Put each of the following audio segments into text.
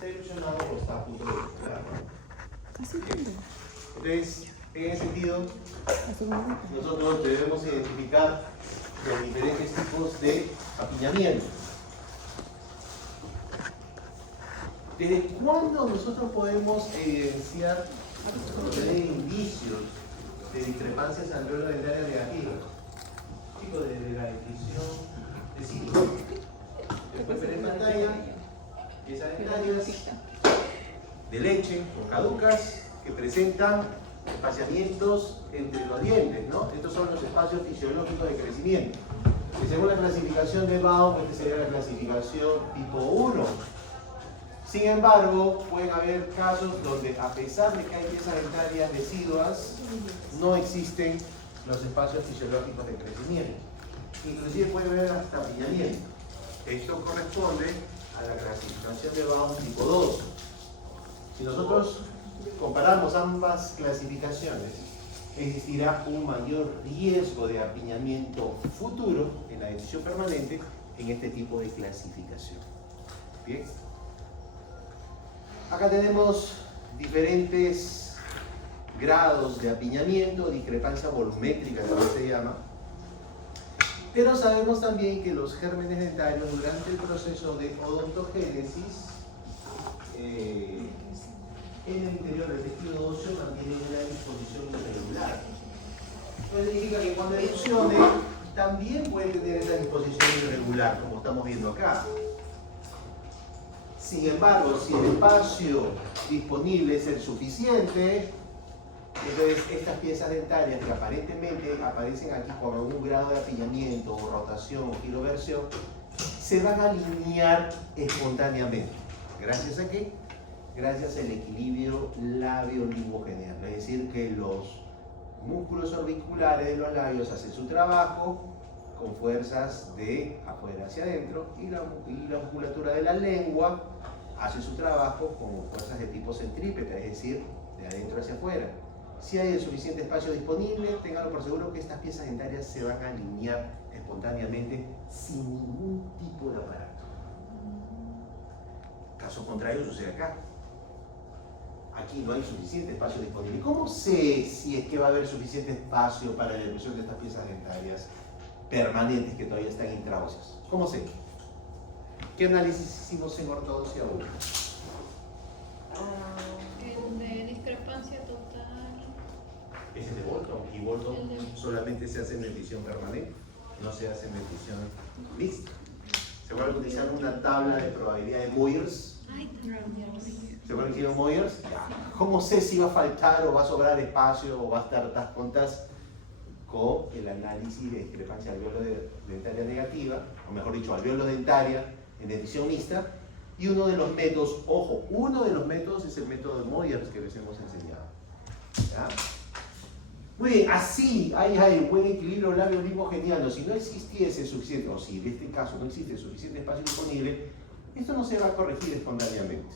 está ilusionado o está a punto de explotar. Entonces, en ese sentido, nosotros debemos identificar los diferentes tipos de apiñamiento. ¿Desde cuándo nosotros podemos evidenciar o tener indicios de discrepancias alveolo-dentarias negativas? Chicos, desde la descripción de signo. Después ver en pantalla piezas dentarias de leche o caducas que presentan espaciamientos entre los dientes, ¿no? Estos son los espacios fisiológicos de crecimiento. Y según la clasificación de Baum, esta sería la clasificación tipo 1. Sin embargo, pueden haber casos donde, a pesar de que hay piezas dentarias deciduas, no existen los espacios fisiológicos de crecimiento. Inclusive puede haber hasta apiñamiento. Esto corresponde a la clasificación de Baum tipo 2. Si nosotros comparamos ambas clasificaciones, existirá un mayor riesgo de apiñamiento futuro en la dentición permanente en este tipo de clasificación. Bien. Acá tenemos diferentes grados de apiñamiento, discrepancia volumétrica, como se llama. Pero sabemos también que los gérmenes dentarios durante el proceso de odontogénesis en el interior del tejido óseo mantienen una disposición irregular. Eso significa que cuando erupcione también puede tener esa disposición irregular, como estamos viendo acá. Sin embargo, si el espacio disponible es el suficiente, entonces estas piezas dentarias que aparentemente aparecen aquí con algún grado de apiñamiento, o rotación o giroversión, se van a alinear espontáneamente. ¿Gracias a qué? Gracias al equilibrio labio-linguogenial. Es decir, que los músculos orbiculares de los labios hacen su trabajo con fuerzas de afuera hacia adentro y la musculatura de la lengua hace su trabajo con fuerzas de tipo centrípeta, es decir, de adentro hacia afuera. Si hay el suficiente espacio disponible, ténganlo por seguro que estas piezas dentarias se van a alinear espontáneamente sin ningún tipo de aparato. Caso contrario sucede acá. Aquí no hay suficiente espacio disponible. ¿Cómo sé si es que va a haber suficiente espacio para la evolución de estas piezas dentarias permanentes que todavía están intraóseas? ¿Cómo sé? ¿Qué análisis hicimos en ortodoncia 1? El de discrepancia total. Ese es de Bolton, y Bolton solamente se hace en dentición permanente, no se hace en dentición mixta. ¿Se puede utilizar una tabla de probabilidad de Moyers? ¿Se puede utilizar Moyers? ¿Cómo sé si va a faltar o va a sobrar espacio o va a estar tas contas? Con el análisis de discrepancia alveolo-dentaria negativa, o mejor dicho, alveolo-dentaria en dentición mixta, y uno de los métodos, ojo, uno de los métodos es el método de Moyers que les hemos enseñado. ¿Ya? Muy bien, así hay buen equilibrio labio-linguogeniano. Si no existiese suficiente, o si en este caso no existe suficiente espacio disponible, esto no se va a corregir espontáneamente.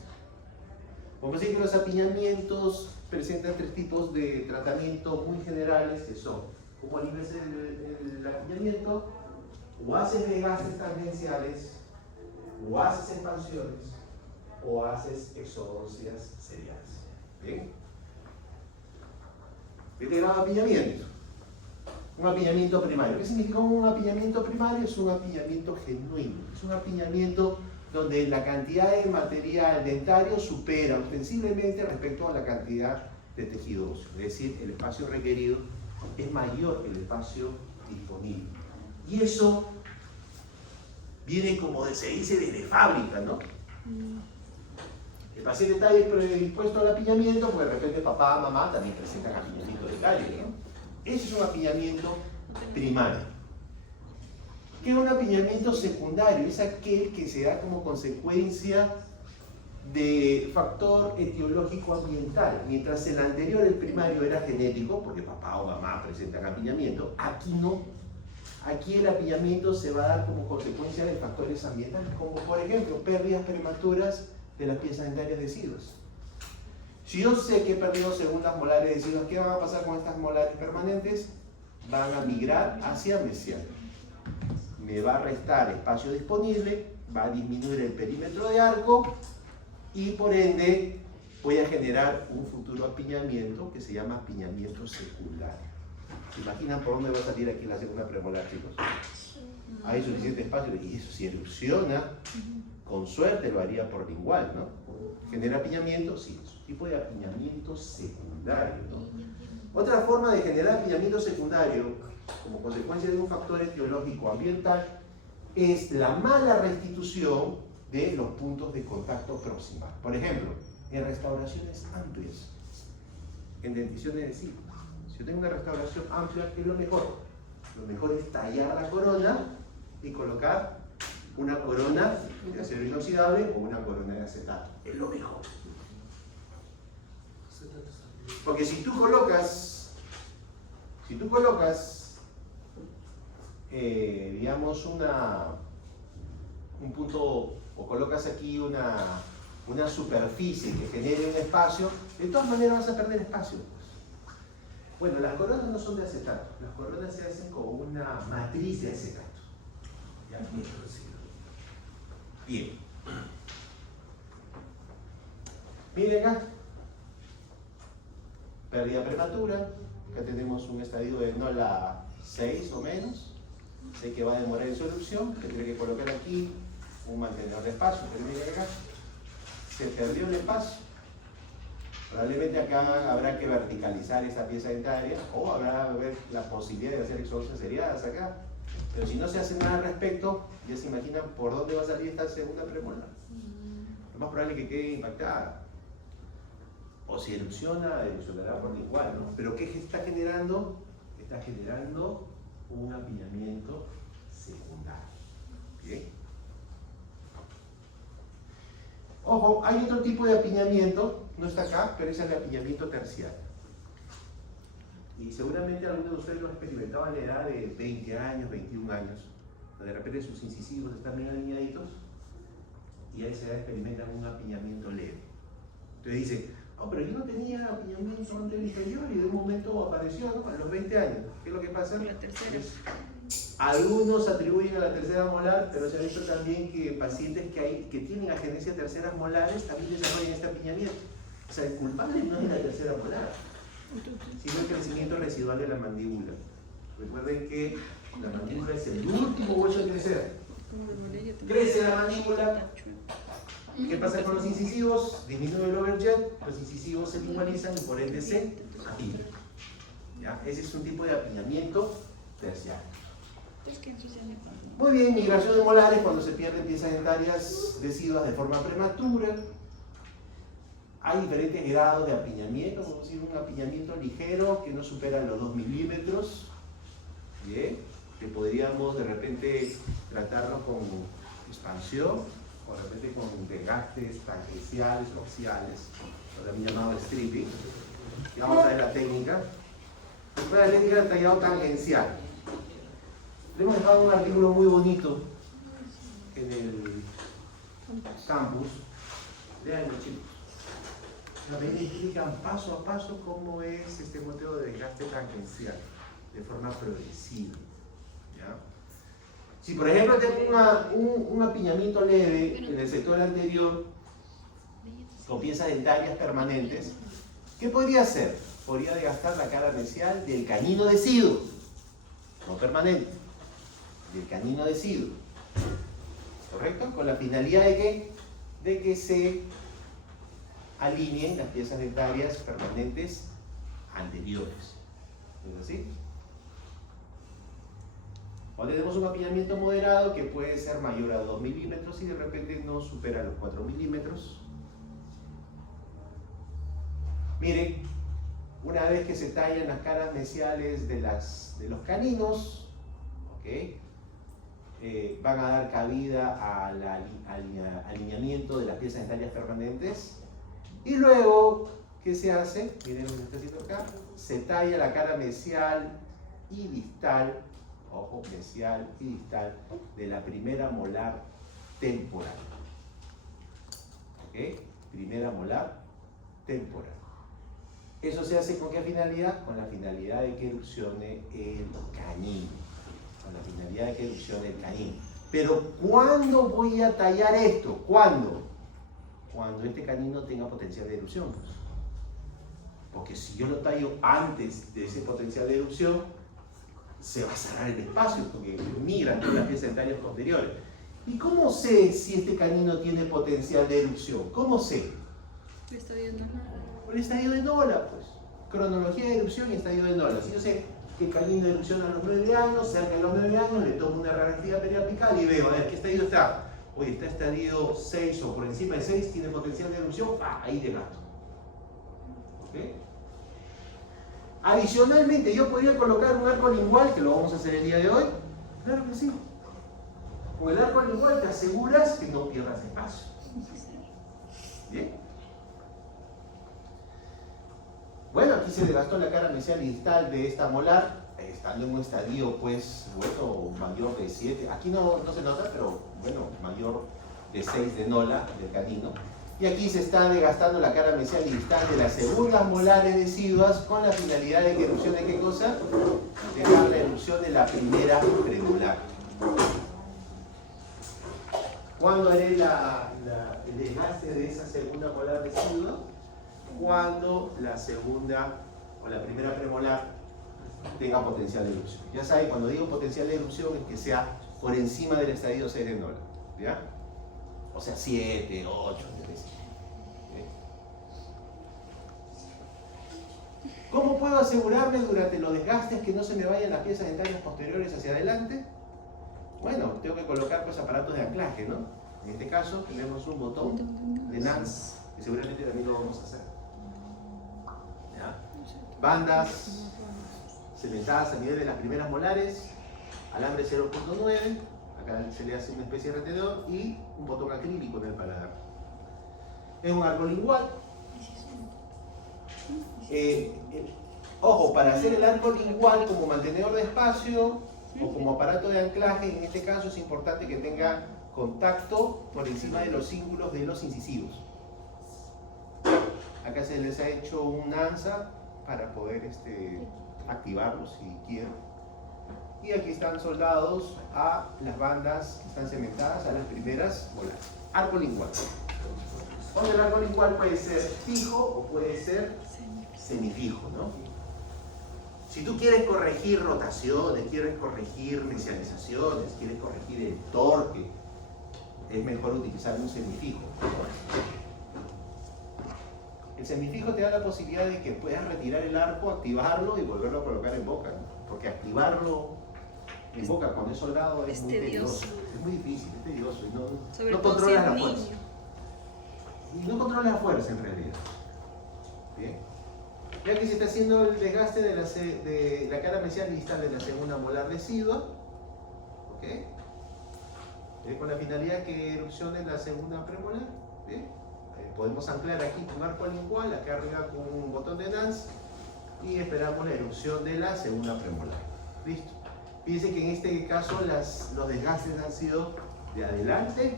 Podemos decir que los apiñamientos presentan tres tipos de tratamiento muy generales, que son: ¿cómo alivias el apiñamiento? O haces desgastes tangenciales, o haces expansiones, o haces exodoncias seriales. ¿Bien? Este grado de apiñamiento. Un apiñamiento primario. ¿Qué significa un apiñamiento primario? Es un apiñamiento genuino. Es un apiñamiento donde la cantidad de material dentario supera ostensiblemente respecto a la cantidad de tejido óseo. Es decir, el espacio requerido es mayor que el espacio disponible. Y eso viene, como se dice, desde fábrica, ¿no? El paciente está predispuesto al apiñamiento, porque de repente papá, mamá también presentan apiñamiento dentario, ¿no? Ese es un apiñamiento primario. ¿Qué es un apiñamiento secundario? Es aquel que se da como consecuencia de factor etiológico ambiental. Mientras el anterior, el primario, era genético, porque papá o mamá presentan apiñamiento, aquí no. Aquí el apiñamiento se va a dar como consecuencia de factores ambientales, como por ejemplo pérdidas prematuras de las piezas dentarias deciduas. Si yo sé que he perdido segundas molares deciduas, ¿qué va a pasar con estas molares permanentes? Van a migrar hacia mesial. Me va a restar espacio disponible, va a disminuir el perímetro de arco y por ende voy a generar un futuro apiñamiento que se llama apiñamiento secundario. ¿Se imaginan por dónde va a salir aquí la segunda premolar, chicos? Hay suficiente espacio y eso si erupciona, con suerte lo haría por lingual, ¿no? ¿Genera apiñamiento? Sí, es un tipo de apiñamiento secundario, ¿no? Otra forma de generar apiñamiento secundario, como consecuencia de un factor etiológico ambiental, es la mala restitución de los puntos de contacto proximal. Por ejemplo, en restauraciones amplias, en denticiones de ciclos. Si yo tengo una restauración amplia, ¿qué es lo mejor? Lo mejor es tallar la corona y colocar una corona de acero inoxidable o una corona de acetato. Es lo mejor. Porque si tú colocas, digamos, un punto, o colocas aquí una superficie que genere un espacio, de todas maneras vas a perder espacio. Bueno, las coronas no son de acetato, las coronas se hacen con una matriz de acetato. ¿Ya? Bien. Miren acá. Pérdida prematura. Acá tenemos un estadio de Nola 6 o menos. Sé que va a demorar en su erupción. Tendré que colocar aquí un mantenedor de espacio. Pero miren acá. Se perdió el espacio. Probablemente acá habrá que verticalizar esta pieza dentaria o habrá la posibilidad de hacer exoducciones seriadas acá. Pero si no se hace nada al respecto, ya se imaginan por dónde va a salir esta segunda premolar. Lo más probable es que quede impactada. O si erupciona, erupcionará por igual, ¿no? Pero ¿qué está generando? Está generando un apiñamiento secundario. ¿Bien? Ojo, hay otro tipo de apiñamiento, no está acá, pero es el apiñamiento terciario. Y seguramente algunos de ustedes lo han experimentado a la edad de 20 años, 21 años. De repente sus incisivos están bien alineaditos y a esa edad experimentan un apiñamiento leve. Entonces dice, oh, pero yo no tenía apiñamiento anterior y de un momento apareció, ¿no? A los 20 años. ¿Qué es lo que pasa? La tercera. Algunos atribuyen a la tercera molar, pero se ha visto también que pacientes que tienen agenesia terceras molares también desarrollan este apiñamiento. O sea, el culpable no es la tercera molar, sino el crecimiento residual de la mandíbula. Recuerden que la mandíbula es el último hueso en crecer. Crece la mandíbula. ¿Qué pasa con los incisivos? Disminuye el overjet, los incisivos se lingualizan y por ende se apiñan. ¿Ya? Ese es un tipo de apiñamiento terciario. Muy bien, migración de molares cuando se pierden piezas dentarias deciduas de forma prematura. Hay diferentes grados de apiñamiento, como decir un apiñamiento ligero que no supera los 2 milímetros. Bien, que podríamos de repente tratarlo con expansión o de repente con desgastes tangenciales o axiales, lo también llamado stripping. Y vamos a ver la técnica. Después de la técnica del tallado tangencial. Le hemos dejado un artículo muy bonito en el campus. Leanlo, chicos. También explican paso a paso cómo es este método de desgaste tangencial de forma progresiva. ¿Ya? Si por ejemplo tengo un apiñamiento leve en el sector anterior con piezas dentarias permanentes, ¿qué podría hacer? Podría desgastar la cara mesial del canino deciduo, no permanente, del canino deciduo, ¿correcto? Con la finalidad de que, se alineen las piezas dentarias permanentes anteriores. ¿Es así? O tenemos un apiñamiento moderado que puede ser mayor a 2 milímetros y de repente no supera los 4 milímetros. Miren, una vez que se tallan las caras mesiales de los caninos, ¿okay? Van a dar cabida al alineamiento de las piezas dentarias permanentes. Y luego, ¿qué se hace? Miren lo que está haciendo acá. Se talla la cara mesial y distal, ojo, mesial y distal, de la primera molar temporal. ¿Ok? Primera molar temporal. ¿Eso se hace con qué finalidad? Con la finalidad de que erupcione el canino. Con la finalidad de que erupcione el canino. Pero ¿cuándo voy a tallar esto? ¿Cuándo cuando este canino tenga potencial de erupción. Porque si yo lo tallo antes de ese potencial de erupción, se va a cerrar el espacio, porque migran todas las piezas dentarias posteriores. ¿Y cómo sé si este canino tiene potencial de erupción? ¿Cómo sé? El estadio de Nola. Por el estadio de Nola, pues. Cronología de erupción y estadio de Nola. Si yo sé que el canino erupciona a los 9 años, cerca de los 9 años, le tomo una radiografía periapical y veo, a ver, ¿qué estadio está? Oye, está estadio 6 o por encima de 6, tiene potencial de erupción, ahí te gasto. ¿Ok? Adicionalmente, yo podría colocar un arco lingual, que lo vamos a hacer el día de hoy. Claro que sí. Con el arco lingual te aseguras que no pierdas espacio. Bien. Bueno, aquí se desgastó la cara mesial y distal de esta molar, estando en un estadio, pues, bueno, mayor de 7. Aquí no se nota, pero bueno, mayor de 6 de Nola, del canino. Y aquí se está desgastando la cara mesial y distal de las segundas molares deciduas con la finalidad de que erupcione ¿qué cosa? Dejar la erupción de la primera premolar. ¿Cuándo haré el desgaste de esa segunda molar decidua? Cuando la segunda o la primera premolar tenga potencial de erupción. Ya saben, cuando digo potencial de erupción es que sea por encima del estadio 6 de Nola. ¿Ya? O sea, 7, 8, ¿entendés? ¿Cómo puedo asegurarme durante los desgastes que no se me vayan las piezas dentarias posteriores hacia adelante? Bueno, tengo que colocar pues aparatos de anclaje, ¿no? En este caso tenemos un botón de NANS, que seguramente también lo vamos a hacer. ¿Ya? Bandas cementadas a nivel de las primeras molares, alambre 0.9, acá se le hace una especie de retenedor y un botón acrílico en el paladar. Es un arco lingual. Ojo, para hacer el arco lingual como mantenedor de espacio o como aparato de anclaje, en este caso es importante que tenga contacto por encima de los cíngulos de los incisivos. Acá se les ha hecho un ANSA para poder activarlo si quieren. Y aquí están soldados a las bandas que están cementadas a las primeras molares. Arco lingual. Donde el arco lingual puede ser fijo o puede ser semifijo, ¿no? Si tú quieres corregir rotaciones, quieres corregir mesianizaciones, quieres corregir el torque, es mejor utilizar un semifijo. El semifijo te da la posibilidad de que puedas retirar el arco, activarlo y volverlo a colocar en boca, ¿no? Porque activarlo en boca cuando es soldado es muy tedioso. Es muy difícil, es tedioso y no controlas la fuerza. Y no controlas la fuerza en realidad. Bien. Ya que se está haciendo el desgaste de la cara mesial distal de la segunda molar decidua, ¿ok? Con la finalidad que erupcione la segunda premolar. ¿Bien? Podemos anclar aquí con arco lingual, acá arriba con un botón de NANS y esperamos la erupción de la segunda premolar. Listo. Fíjense que en este caso los desgastes han sido de adelante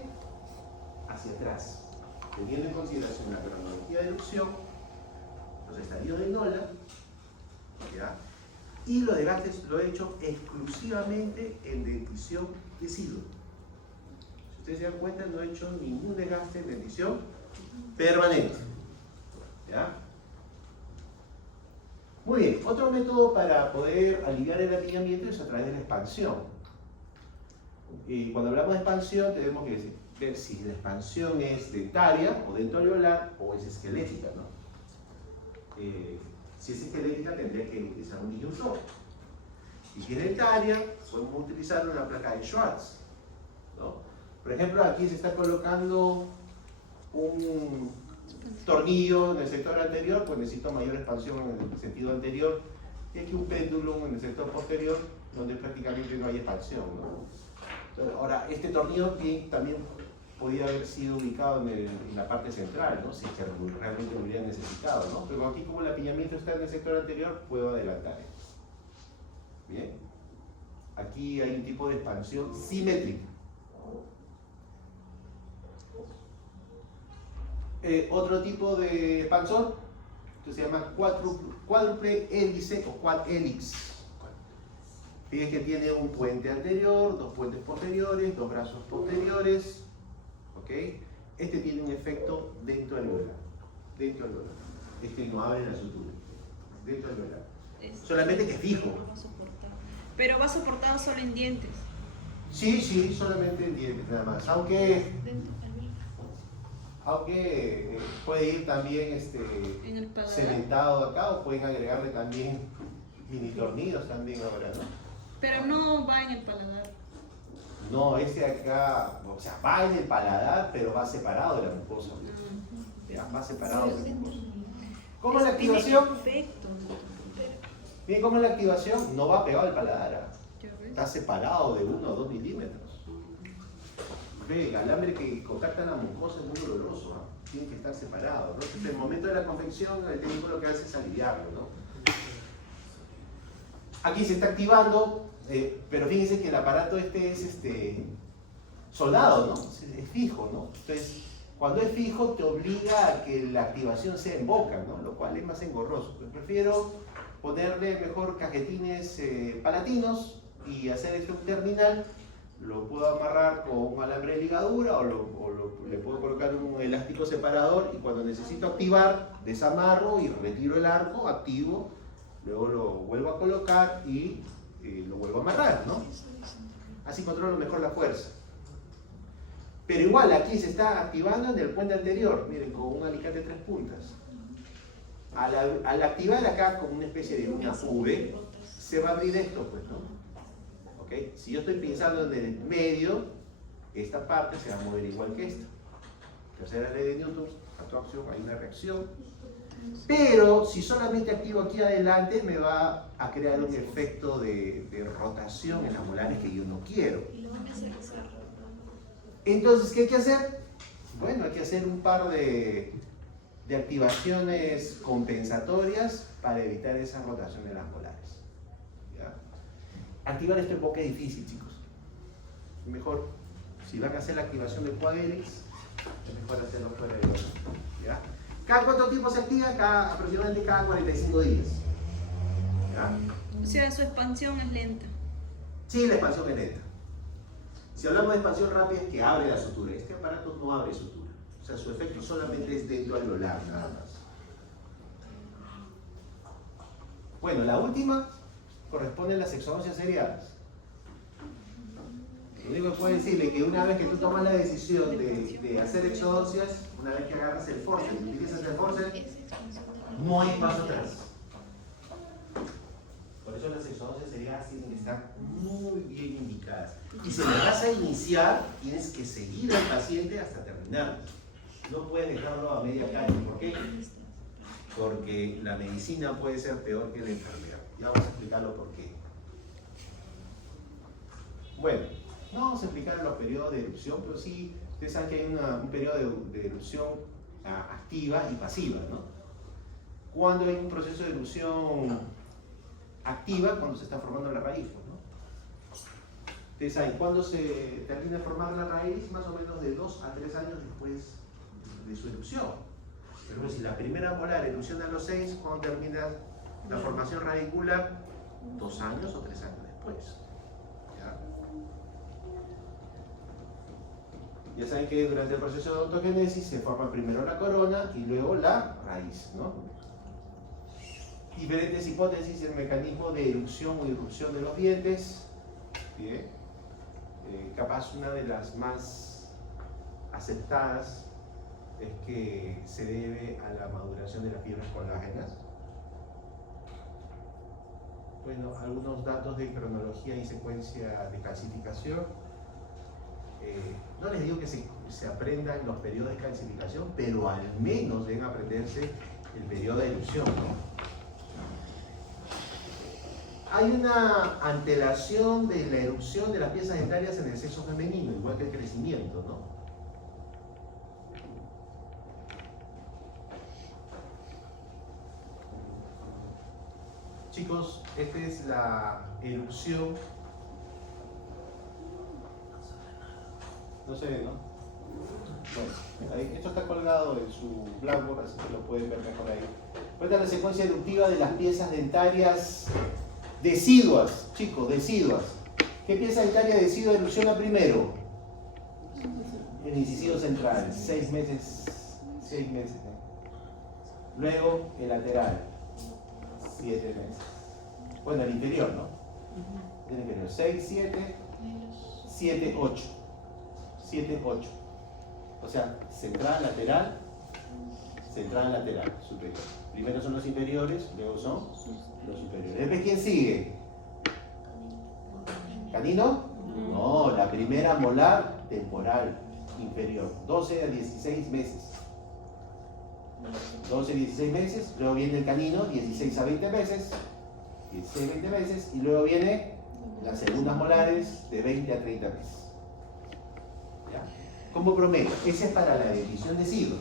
hacia atrás, teniendo en consideración la cronología de erupción, los estadios de Nola, ¿ya? Y los desgastes lo he hecho exclusivamente en dentición decidua. Si ustedes se dan cuenta, no he hecho ningún desgaste en dentición permanente. ¿Ya? Muy bien, otro método para poder aliviar el apiñamiento es a través de la expansión. Y cuando hablamos de expansión tenemos que ver si la expansión es dentaria o dentoalveolar o es esquelética, ¿no? Si es esquelética tendría que utilizar un disyuntor. Si es dentaria, podemos utilizar una placa de Schwartz, ¿no? Por ejemplo, aquí se está colocando un tornillo en el sector anterior, pues necesito mayor expansión en el sentido anterior, y aquí un péndulo en el sector posterior, donde prácticamente no hay expansión, ¿no? Entonces, ahora, este tornillo también podía haber sido ubicado en la parte central, ¿no? Si es que realmente lo hubiera necesitado, ¿no? Pero aquí, como el apiñamiento está en el sector anterior, puedo adelantar esto. Bien. Aquí hay un tipo de expansión simétrica. Otro tipo de expansor que se llama cuádruple hélice o quad helix. Fíjense que tiene un puente anterior, dos puentes posteriores, dos brazos posteriores. ¿Ok? Este tiene un efecto de dentro alveolar. Es que no abre la sutura. Dentro alveolar. Es- Solamente que es fijo. va soportado. Pero va soportado solo en dientes. Sí, sí, solamente en dientes nada más. Aunque puede ir también En el paladar. cementado acá, o pueden agregarle también mini tornillos también ahora, ¿no? Pero no va en el paladar. No, ese acá, o sea, va en el paladar, pero va separado de la mucosa. Ya, va separado de la mucosa. ¿Cómo es la activación? Perfecto. Miren cómo es la activación, no va pegado al paladar. Ya ves. Está separado de 1 o 2 milímetros. Ve, el alambre que contacta la mucosa es muy doloroso, ¿no? Tiene que estar separado, ¿no? Entonces, en el momento de la confección, el técnico lo que hace es aliviarlo, ¿no? Aquí se está activando, pero fíjense que el aparato es soldado, ¿no? Es fijo, ¿no? Entonces, cuando es fijo, te obliga a que la activación sea en boca, ¿no? Lo cual es más engorroso. Pues prefiero ponerle mejor cajetines palatinos y hacer esto un terminal. Lo puedo amarrar con un alambre de ligadura o le puedo colocar un elástico separador, y cuando necesito activar, desamarro y retiro el arco, activo, luego lo vuelvo a colocar y lo vuelvo a amarrar, ¿no? Así controlo mejor la fuerza. Pero igual aquí se está activando en el puente anterior, miren, con un alicate de 3 puntas. Al activar acá con una especie de una V, se va a abrir esto, pues, ¿no? ¿Okay? Si yo estoy pinzando en el medio, esta parte se va a mover igual que esta. Tercera ley de Newton, atracción, hay una reacción. Pero si solamente activo aquí adelante, me va a crear un efecto de rotación en las molares que yo no quiero. Entonces, ¿qué hay que hacer? Bueno, hay que hacer un par de activaciones compensatorias para evitar esa rotación de las molares. ¿Ya? Activar esto en boca es difícil, chicos. Mejor, si van a hacer la activación del Quadelix, es mejor hacerlo fuera de boca. ¿Ya? ¿Cada cuánto tiempo se activa? Aproximadamente cada 45 días. ¿Ya? O sea, su expansión es lenta. Sí, la expansión es lenta. Si hablamos de expansión rápida, es que abre la sutura. Este aparato no abre sutura. O sea, su efecto solamente es dentro alveolar, nada más. Bueno, la última corresponde a las exodoncias seriadas. Lo único que puedo decirle es que una vez que tú tomas la decisión de hacer exodoncias, una vez que agarras el force y utilizas el force, no hay paso atrás. Por eso las exodoncias seriadas tienen que estar muy bien indicadas. Y si las vas a iniciar, tienes que seguir al paciente hasta terminar. No puedes dejarlo a media calle. ¿Por qué? Porque la medicina puede ser peor que la enfermedad. Ya vamos a explicarlo por qué. Bueno, no vamos a explicar los periodos de erupción, pero sí, ustedes saben que hay un periodo de erupción activa y pasiva, ¿no? Cuando hay un proceso de erupción activa, cuando se está formando la raíz, ¿no? Ustedes saben, cuando se termina de formar la raíz, más o menos de 2 a 3 años después de su erupción. Pero si la primera molar erupciona a los 6, ¿cuándo termina la formación radicular? 2 años o 3 años después. Ya saben que durante el proceso de ontogénesis se forma primero la corona y luego la raíz, ¿no? Diferentes hipótesis del mecanismo de erupción o irrupción de los dientes. Bien. Capaz una de las más aceptadas es que se debe a la maduración de las fibras colágenas. Bueno, algunos datos de cronología y secuencia de calcificación. No les digo que se aprendan los periodos de calcificación, pero al menos deben aprenderse el periodo de erupción, ¿no? Hay una antelación de la erupción de las piezas dentarias en el sexo femenino, igual que el crecimiento, ¿no? Chicos, esta es la erupción. No se ve, ¿no? Bueno, ahí, esto está colgado en su Blackboard, así que lo pueden ver mejor ahí. Esta es la secuencia eruptiva de las piezas dentarias deciduas, chicos, deciduas. ¿Qué pieza dentaria decidua erupciona primero? El incisivo central, 6 meses. 6 meses. Luego el lateral, 7 meses. Bueno, el inferior, ¿no? El inferior, 6, 7, 7, 8. 7, 8. O sea, central, lateral, superior. Primero son los inferiores, luego son los superiores. ¿Después quién sigue? ¿Canino? No, la primera molar temporal inferior, 12 a 16 meses. 12 a 16 meses, luego viene el canino, 16 a 20 meses. 16 a 20 meses, y luego viene las segundas molares de 20 a 30 meses. ¿Ya? Como promedio, ese es para la dentición de siglo.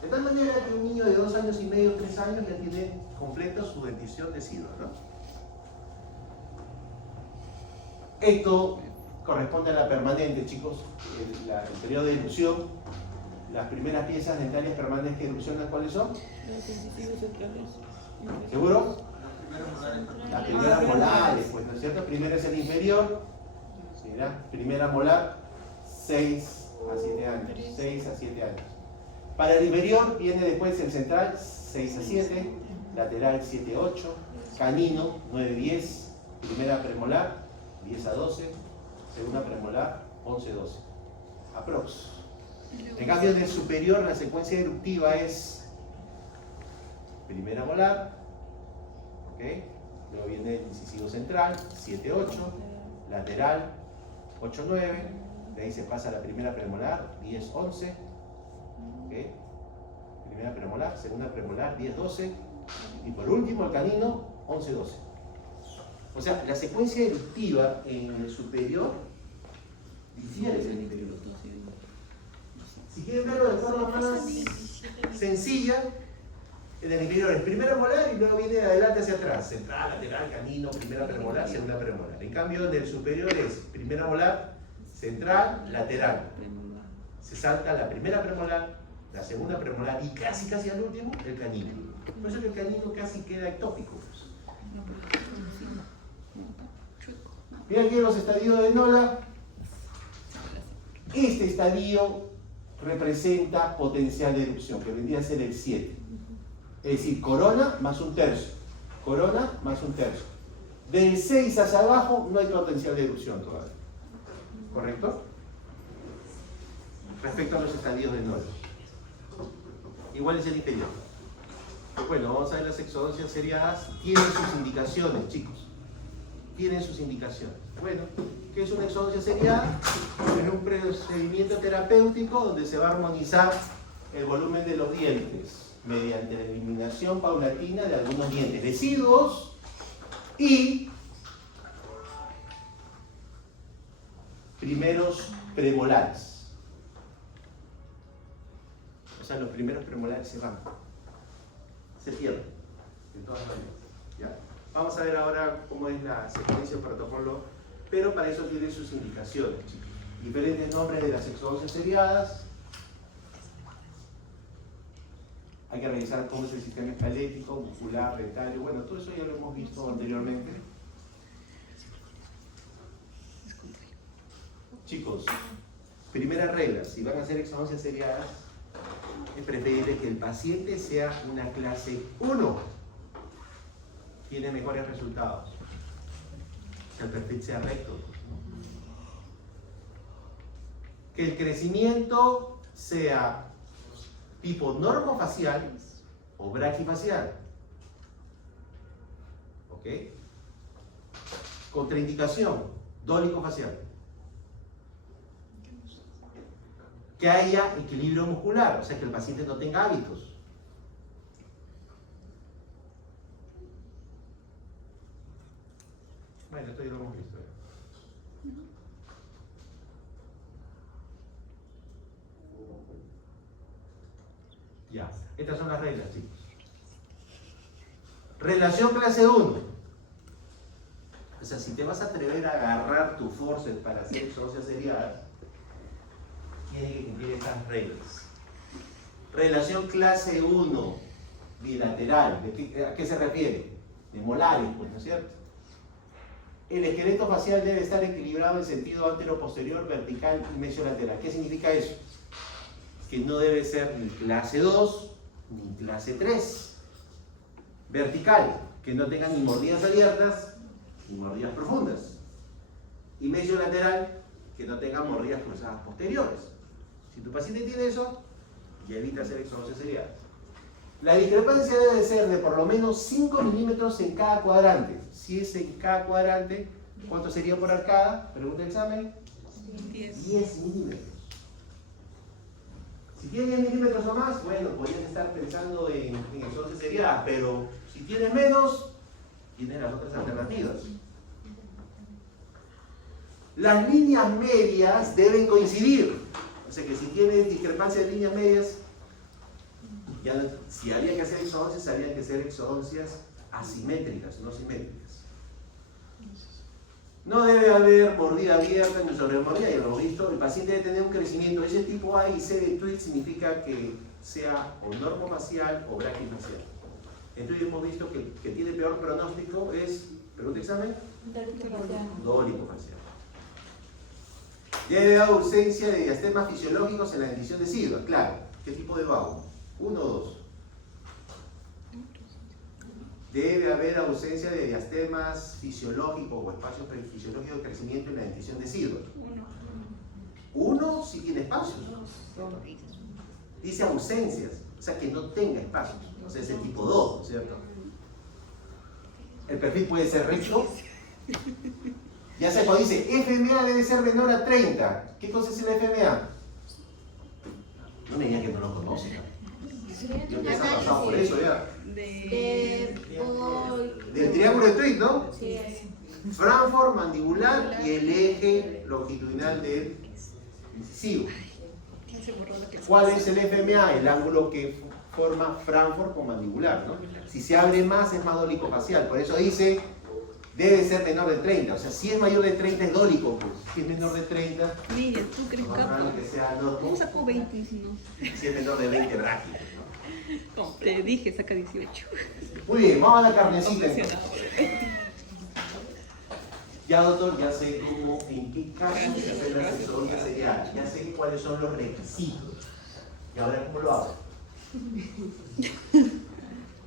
De tal manera que un niño de 2 años y medio, 3 años ya tiene completa su dentición de siglo, ¿no? Esto corresponde a la permanente, chicos, el periodo de erupción. Las primeras piezas dentarias permanentes que erupcionan, ¿cuáles son? ¿Seguro? Las primeras molares, pues, ¿no es cierto? Primero es el inferior, ¿sí? Primera molar, 6 a 7 años. 6 a 7 años. Para el inferior viene después el central, 6 a 7, lateral 7 a 8, canino 9 a 10, primera premolar 10 a 12, segunda premolar 11 a 12. Aprox. En cambio, del superior la secuencia eruptiva es primera molar, ¿ok? Luego viene el incisivo central, 7 a 8, lateral 8 a 9, de ahí se pasa a la primera premolar, 10 a 11, ¿ok? Primera premolar, segunda premolar, 10 a 12, y por último el canino, 11 a 12. O sea, la secuencia eruptiva en el superior difiere del inferior. Si quieren verlo de forma más sencilla, en el inferior es primera molar y luego viene de adelante hacia atrás. Central, lateral, canino, primera premolar, segunda premolar. En cambio, en el superior es primera molar, central, lateral. Se salta la primera premolar, la segunda premolar y casi al último, el canino. Por eso que el canino casi queda ectópico. Miren aquí los estadios de Nola. Este estadio representa potencial de erupción, que vendría a ser el 7. Es decir, corona más un tercio. Corona más un tercio. Del 6 hacia abajo no hay potencial de erupción todavía. ¿Correcto? Respecto a los estadios de Nola. Igual es el inferior. Bueno, vamos a ver las exodoncias seriadas. Tienen sus indicaciones, chicos. Tienen sus indicaciones. Bueno, ¿qué es una exodoncia seriada? Es un procedimiento terapéutico donde se va a armonizar el volumen de los dientes mediante la eliminación paulatina de algunos dientes residuos y primeros premolares. O sea, los primeros premolares se van, se pierden, de todas maneras. ¿Ya? Vamos a ver ahora cómo es la secuencia del protocolo, pero para eso tiene sus indicaciones, chicos. Diferentes nombres de las exodoncias seriadas. Hay que revisar cómo es el sistema esquelético, muscular, dentario. Bueno, todo eso ya lo hemos visto anteriormente. Chicos, primera regla, si van a hacer exodoncias seriadas, es preferible que el paciente sea una clase 1. Tiene mejores resultados. Que el perfil sea recto. Que el crecimiento sea tipo normofacial o braquifacial. ¿Ok? Contraindicación, dólico-facial. Que haya equilibrio muscular, o sea que el paciente no tenga hábitos. Bueno, esto ya lo hemos visto. Ya, estas son las reglas, chicos. Relación clase 1. O sea, si te vas a atrever a agarrar tu forceps para hacer exodoncias seriadas, tiene que cumplir estas reglas. Relación clase 1, bilateral. ¿A qué se refiere? De molares, pues, ¿no es cierto? El esqueleto facial debe estar equilibrado en sentido antero-posterior, vertical y mesiolateral. ¿Qué significa eso? Que no debe ser ni clase 2 ni clase 3. Vertical, que no tenga ni mordidas abiertas ni mordidas profundas. Y mesiolateral, que no tenga mordidas cruzadas posteriores. Si tu paciente tiene eso, ya evita hacer exodoncias seriadas. La discrepancia debe ser de por lo menos 5 milímetros en cada cuadrante. Si es en cada cuadrante, ¿cuánto sería por arcada? Pregunta de examen. 10 milímetros. Si tienes 10 milímetros o más, bueno, podrías estar pensando en exodoncias seriadas, pero si tienes menos, tienes las otras alternativas. Las líneas medias deben coincidir. O sea que si tienes discrepancia de líneas medias, ya, si había que hacer exodoncias, había que hacer exodoncias asimétricas, no simétricas. No debe haber mordida abierta ni sobremordida, ya lo hemos visto. El paciente debe tener un crecimiento. Ese tipo A y C de tweet significa que sea o normofacial o braquifacial. Entonces hemos visto que el que tiene peor pronóstico es, pregunta de examen, dólico-facial. Debe haber ausencia de diastemas fisiológicos en la dentición decidua. Claro, ¿qué tipo de vago? 1 o 2. Debe haber ausencia de diastemas fisiológicos o espacios fisiológicos de crecimiento en la dentición decidua. 1 si tiene espacios. Dice ausencias, o sea que no tenga espacios. O sea, es el tipo 2, ¿no es cierto? El perfil puede ser recto. Ya sé, cuando dice FMA debe ser menor a 30. ¿Qué cosa es el FMA? No me digan que no lo conocen. Yo ya he pasado por eso ya. Del triángulo de Tweed, ¿no? Sí. Frankfurt mandibular y el eje longitudinal del incisivo. ¿Cuál es el FMA? El ángulo que forma Frankfurt con mandibular, ¿no? Si se abre más es más dólico-facial. Por eso dice debe ser menor de 30. O sea, si es mayor de 30 es dólico, pues. Si es menor de 30, Mira, tú crees que sea normo. ¿Cómo sacó 20 si no? Si es menor de 20 bráquico, ¿no? Como te dije, saca 18. Muy bien, vamos a la carnecita. Obsesionado. Ya, doctor, ya sé cómo, en qué caso se hace la exodoncia serial. Ya sé cuáles son los requisitos. Y ahora, ¿cómo lo hago?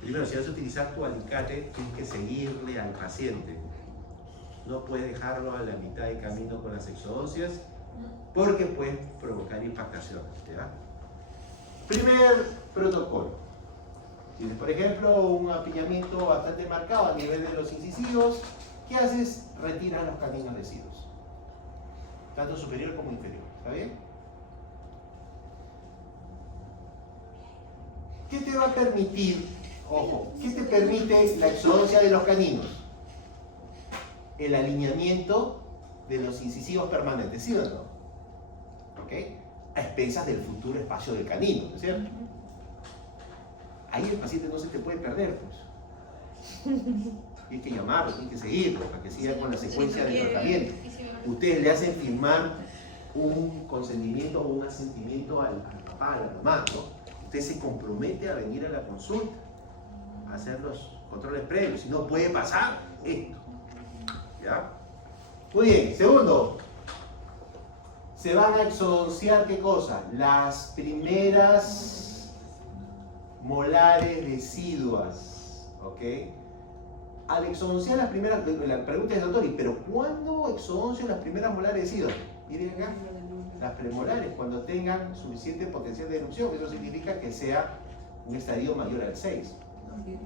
Primero, si vas a utilizar tu alicate, tienes que seguirle al paciente. No puedes dejarlo a la mitad de camino con las exodoncias porque puede provocar impactaciones. ¿Ya? Primer protocolo. Tienes, por ejemplo, un apiñamiento bastante marcado a nivel de los incisivos. ¿Qué haces? Retiras los caninos deciduos, tanto superior como inferior. ¿Está bien? ¿Qué te va a permitir? Ojo, ¿qué te permite la exodoncia de los caninos? El alineamiento de los incisivos permanentes, ¿sí o no? ¿Ok? A expensas del futuro espacio del canino, ¿no es cierto? Ahí el paciente no se te puede perder, pues. Tienes que llamarlo, tienes que seguirlo para que siga con la secuencia del tratamiento. Ustedes le hacen firmar un consentimiento o un asentimiento al papá, a la mamá, ¿no? Usted se compromete a venir a la consulta, a hacer los controles previos, si no puede pasar esto. ¿Ya? Muy bien, segundo, se van a exodonciar ¿qué cosa? Las primeras molares deciduas, ¿ok? Al exodonciar las primeras, la pregunta es, doctor, ¿pero cuándo exodoncio las primeras molares deciduas? Miren acá, las premolares, cuando tengan suficiente potencial de erupción, eso significa que sea un estadio mayor al 6.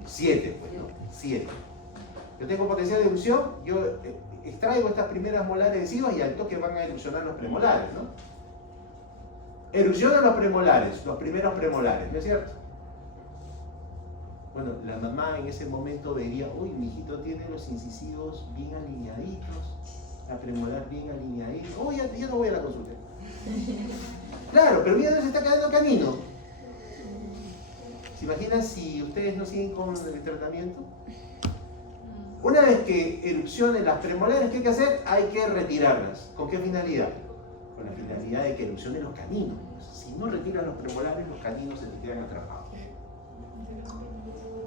7, pues, ¿no? 7. Yo tengo potencial de erupción, yo extraigo estas primeras molares deciduas y al toque van a erupcionar los premolares, ¿no? Erupcionan los premolares, los primeros premolares, ¿no es cierto? Bueno, la mamá en ese momento vería, uy, mi hijito tiene los incisivos bien alineaditos, la premolar bien alineadita, oh, ya no voy a la consulta. Claro, pero mira dónde se está quedando canino. ¿Se imaginan si ustedes no siguen con el tratamiento? Una vez que erupcionen las premolares, ¿qué hay que hacer? Hay que retirarlas. ¿Con qué finalidad? Con la finalidad de que erupcionen los caninos. Si no retiran los premolares, los caninos se te quedan atrapados.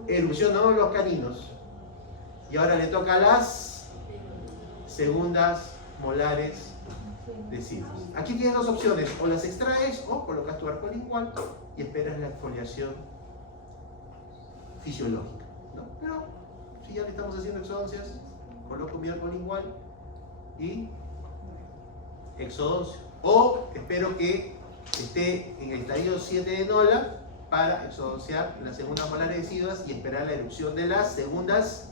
Erupcionó los caninos y ahora le toca a las segundas molares deciduas. Aquí tienes dos opciones, o las extraes o colocas tu arco lingual y esperas la exfoliación fisiológica. ¿no? Pero si ya le estamos haciendo exodoncias, coloco mi árbol igual y exodoncio. O espero que esté en el estadio 7 de Nola para exodonciar las segundas molares deciduas y esperar la erupción de las segundas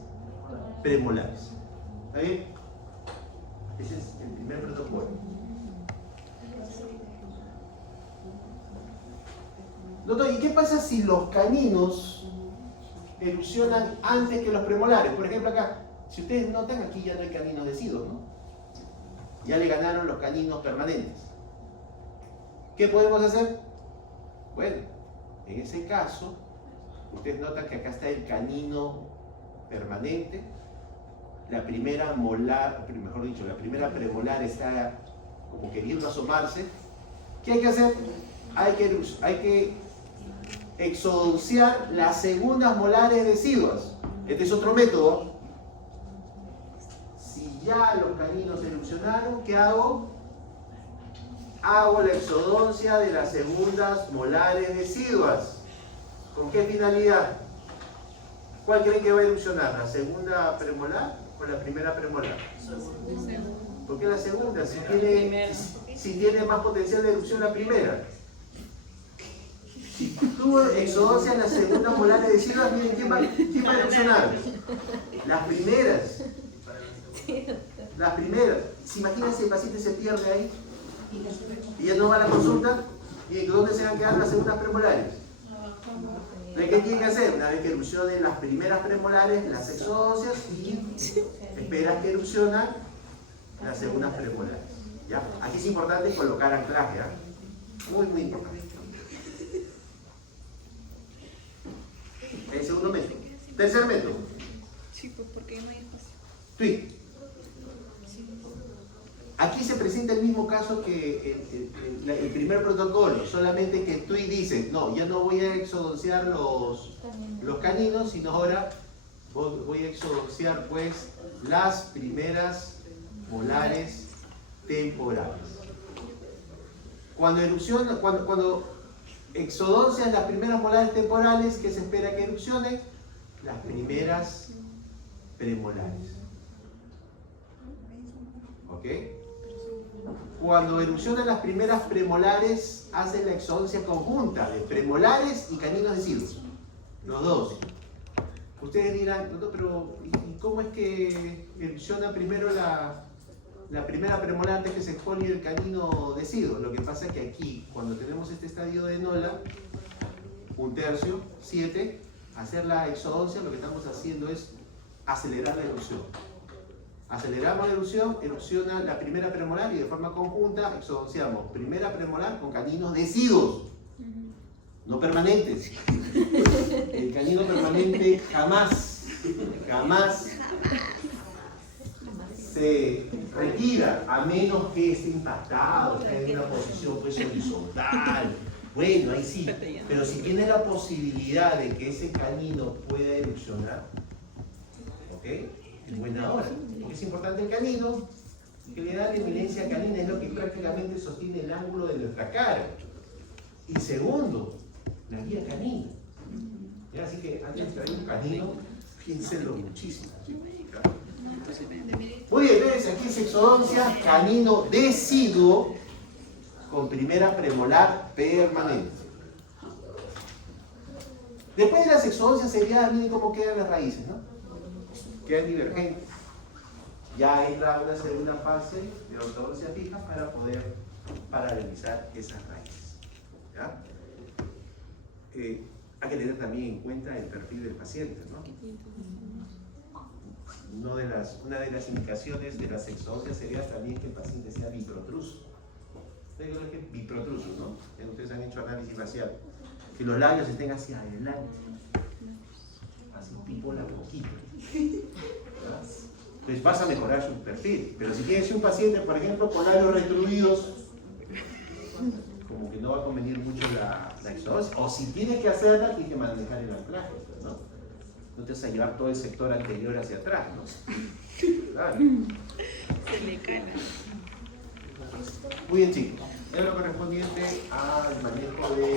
premolares. ¿Está bien? Ese es el primer protocolo. Doctor, ¿y qué pasa si los caninos erupcionan antes que los premolares? Por ejemplo acá, si ustedes notan, aquí ya no hay caninos deciduos, ¿no? Ya le ganaron los caninos permanentes. ¿Qué podemos hacer? Bueno, en ese caso, ustedes notan que acá está el canino permanente, la primera molar, mejor dicho, la primera premolar está como queriendo asomarse. ¿Qué hay que hacer? Hay que exodonciar las segundas molares deciduas. Este es otro método. Si ya los caninos erupcionaron, ¿qué hago? Hago la exodoncia de las segundas molares deciduas. ¿Con qué finalidad? ¿Cuál creen que va a erupcionar? ¿La segunda premolar o la primera premolar? ¿Por qué la segunda? Si tiene más potencial de erupción la primera. Si tú exodoncias las segundas molares deciduas, miren, ¿quién va a erupcionar? Las primeras. Las primeras. ¿Se imaginan si el paciente se pierde ahí? Y ya no va a la consulta. ¿Y dónde se van a quedar las segundas premolares? ¿Qué tiene que hacer? Una vez que erupcionen las primeras premolares, las exodoncias y esperas que erupcionan las segundas premolares. ¿Ya? Aquí es importante colocar anclaje. Muy, muy importante. El segundo método. Tercer método. Sí, pues porque no hay espacio. Tweet. Aquí se presenta el mismo caso que el primer protocolo, solamente que Tui dice, no, ya no voy a exodonciar los caninos, sino ahora voy a exodonciar pues las primeras molares temporales. Cuando exodoncias las primeras molares temporales, ¿qué se espera que erupcionen? Las primeras premolares. ¿Ok? Cuando erupcionan las primeras premolares, hacen la exodoncia conjunta de premolares y caninos deciduos. Los dos. Ustedes dirán, no, pero ¿y cómo es que erupciona primero la primera premolar antes que se expolie el canino deciduo? Lo que pasa es que aquí, cuando tenemos este estadio de Nola, 1/3, 7, hacer la exodoncia, lo que estamos haciendo es acelerar la erupción. Aceleramos la erupción, erupciona la primera premolar y de forma conjunta exodonciamos primera premolar con caninos deciduos, no permanentes. El canino permanente jamás se retira, a menos que esté impactado, esté en una posición pues horizontal. Bueno, ahí sí, pero si tiene la posibilidad de que ese canino pueda erupcionar, ¿ok? Es buena hora, porque es importante el canino, que le da la eminencia canina, es lo que prácticamente sostiene el ángulo de nuestra cara. Y segundo, la guía canina. ¿Ya? Así que antes de traer un canino, piénsenlo muchísimo. ¿Sí? Muy bien, entonces aquí es exodoncia canino deciduo con primera premolar permanente. Después de las exodoncias seriadas, miren cómo quedan las raíces, ¿no? Quedan divergentes. Ya entra una segunda fase de ortodoncia fija para poder paralelizar esas raíces. ¿Ya? Hay que tener también en cuenta el perfil del paciente, ¿no? Una de las indicaciones de las exodoncias sería también que el paciente sea biprotruso. Biprotruso, ¿no? Ustedes han hecho análisis facial. Que los labios estén hacia adelante. Así tipo la boquita. Entonces vas a mejorar su perfil. Pero si tienes un paciente, por ejemplo, con labios retruidos, como que no va a convenir mucho la exodoncia. O si tienes que hacerla, tienes que manejar el anclaje, ¿no? No te vas a llevar todo el sector anterior hacia atrás, ¿no? Claro. Se le cala. Muy bien, chicos. Es lo correspondiente al manejo de